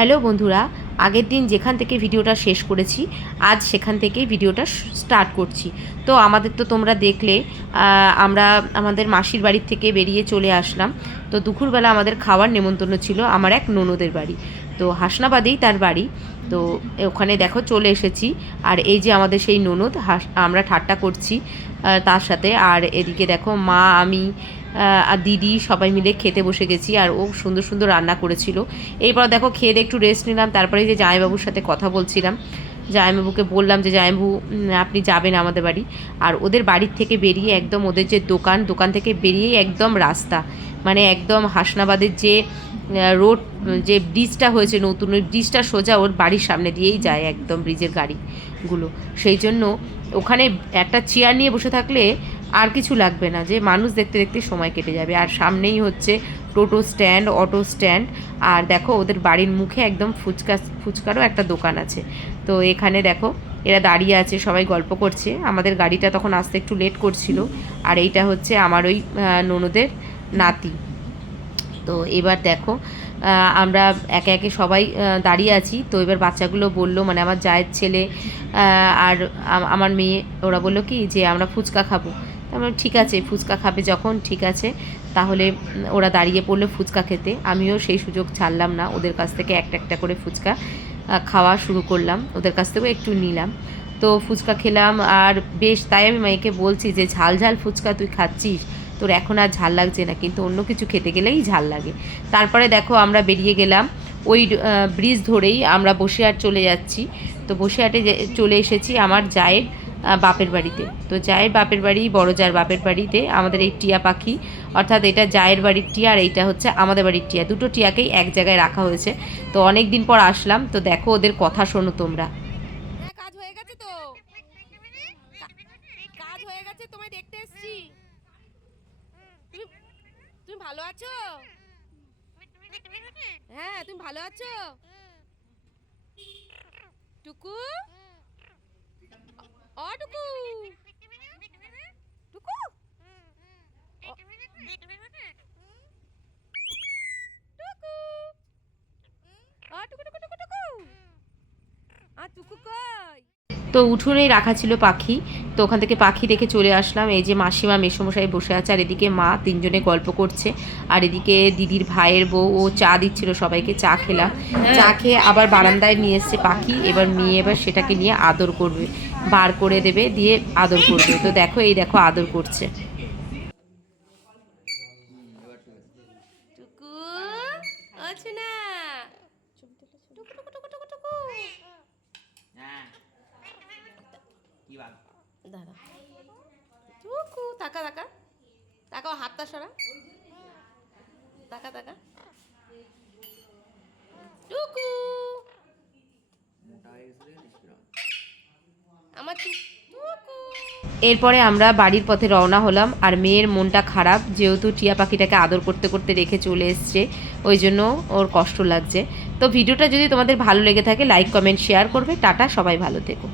Hello বন্ধুরা, আগের দিন যেখান থেকে ভিডিওটা শেষ করেছি আজ সেখান থেকেই ভিডিওটা স্টার্ট করছি। তো আমাদের তো তোমরা দেখলে আমরা আমাদের মাসির বাড়ির থেকে বেরিয়ে চলে আসলাম। তো দুপুরবেলা আমাদের খাওয়ার নেমন্তন্ন ছিল আমার এক ননদের বাড়ি, তো হাসনাবাদেই তার বাড়ি। তো ওখানে দেখো চলে এসেছি, আর এই যে আমাদের সেই ননদ, আমরা ঠাট্টা করছি তার সাথে। আর এদিকে দেখো মা, আমি আর দিদি সবাই মিলে খেতে বসে গেছি, আর ও সুন্দর সুন্দর রান্না করেছিল। এরপর দেখো খেয়ে একটু রেস্ট নিলাম, তারপরে যে জামাইবাবুর সাথে কথা বলছিলাম। জামাইবাবুকে বললাম যে জামাইবাবু আপনি যাবেন আমাদের বাড়ি। আর ওদের বাড়ির থেকে বেরিয়ে একদম ওদের যে দোকান থেকে বেরিয়েই একদম রাস্তা, মানে একদম হাসনাবাদের যে রোড, যে ব্রিজটা হয়েছে নতুন, ওই ব্রিজটা সোজা ওর বাড়ির সামনে দিয়েই যায় একদম ব্রিজের গাড়িগুলো। সেই জন্য ওখানে একটা চেয়ার নিয়ে বসে থাকলে আর কিছু লাগবে না, যে মানুষ দেখতে দেখতে সময় কেটে যাবে। আর সামনেই হচ্ছে টোটো স্ট্যান্ড, অটো স্ট্যান্ড। আর দেখো ওদের বাড়ির মুখে একদম ফুচকারও একটা দোকান আছে। তো এখানে দেখো এরা দাঁড়িয়ে আছে, সবাই গল্প করছে। আমাদের গাড়িটা তখন আসতে একটু লেট করছিল। আর এইটা হচ্ছে আমার ওই ননদের নাতি। তো এবার দেখো আমরা একে একে সবাই দাঁড়িয়ে আছি। তো এবার বাচ্চাগুলো বললো, মানে আমার জায়ের ছেলে আর আমার মেয়ে, ওরা বললো কি যে আমরা ফুচকা খাবো। আমরা ঠিক আছে, ফুচকা খাবে যখন ঠিক আছে, তাহলে ওরা দাঁড়িয়ে পড়লো ফুচকা খেতে। আমিও সেই সুযোগ ছাড়লাম না, ওদের কাছ থেকে একটা একটা করে ফুচকা খাওয়া শুরু করলাম, ওদের কাছ থেকেও একটু নিলাম। তো ফুচকা খেলাম, আর বেশ, তাই আমি মাইকে বলছি যে ঝাল ঝাল ফুচকা তুই খাচ্ছিস, তোর এখন আর ঝাল লাগছে না, কিন্তু অন্য কিছু খেতে গেলেই ঝাল লাগে। তারপরে দেখো আমরা বেরিয়ে গেলাম, ওই ব্রিজ ধরেই আমরা বসিরহাট চলে যাচ্ছি। তো বসিরহাটে চলে এসেছি আমার জায়ের বাপের বাড়িতে। তো জায়ের বাপের বাড়ি, বড় জায়ের বাপের বাড়িতে আমাদের এই টিয়া পাখি, অর্থাৎ এটা জায়ের বাড়ির টিয়া আর এইটা হচ্ছে আমাদের বাড়ির টিয়া, দুটো টিয়াকেই এক জায়গায় রাখা হয়েছে। তো অনেক দিন পর আসলাম, তো দেখো ওদের কথা শোনো তোমরা। কাজ হয়ে গেছে, তো কাজ হয়ে গেছে, তোমায় দেখতে এসেছি। তুমি তুমি ভালো আছো? হ্যাঁ, তুমি ভালো আছো? টুকু, ও টুকু, টুকু, টুকু, ও টুকু, টুকু, টুকু, টুকু, আর টুকু কই? তো উঠোনেই রাখা ছিল পাখি, তো ওখান থেকে পাখি দেখে চলে আসলাম। এই যে মাসিমা মেসোমশাই বসে আছে, আর এদিকে মা, তিনজনে গল্প করছে। আর এদিকে দিদির ভাইয়ের বউ, ও চা দিচ্ছিল সবাইকে, চা খেলাম। চা খেয়ে আবার বারান্দায় নিয়ে এসছে পাখি। এবার মেয়ে এবার সেটাকে নিয়ে আদর করবে, বার করে দেবে, দিয়ে আদর করবে। তো দেখো এই দেখো আদর করছে। টুকু, আছে না? টুকু, টুকু, টুকু, টুকু, টুকু। দাদা, টুকু, তাকা তাকা, তাকাও, হাতটা সরা, তাকা তাকা, টুকু, আমার টুকু। এরপরে আমরা বাড়ির পথে রওনা হলাম। আর মেয়ের মনটা খারাপ, যেহেতু টিয়া পাখিটাকে আদর করতে করতে রেখে চলে এসছে, ওই জন্য ওর কষ্ট লাগছে। তো ভিডিওটা যদি তোমাদের ভালো লেগে থাকে লাইক কমেন্ট শেয়ার করবে। টাটা, সবাই ভালো থেকো।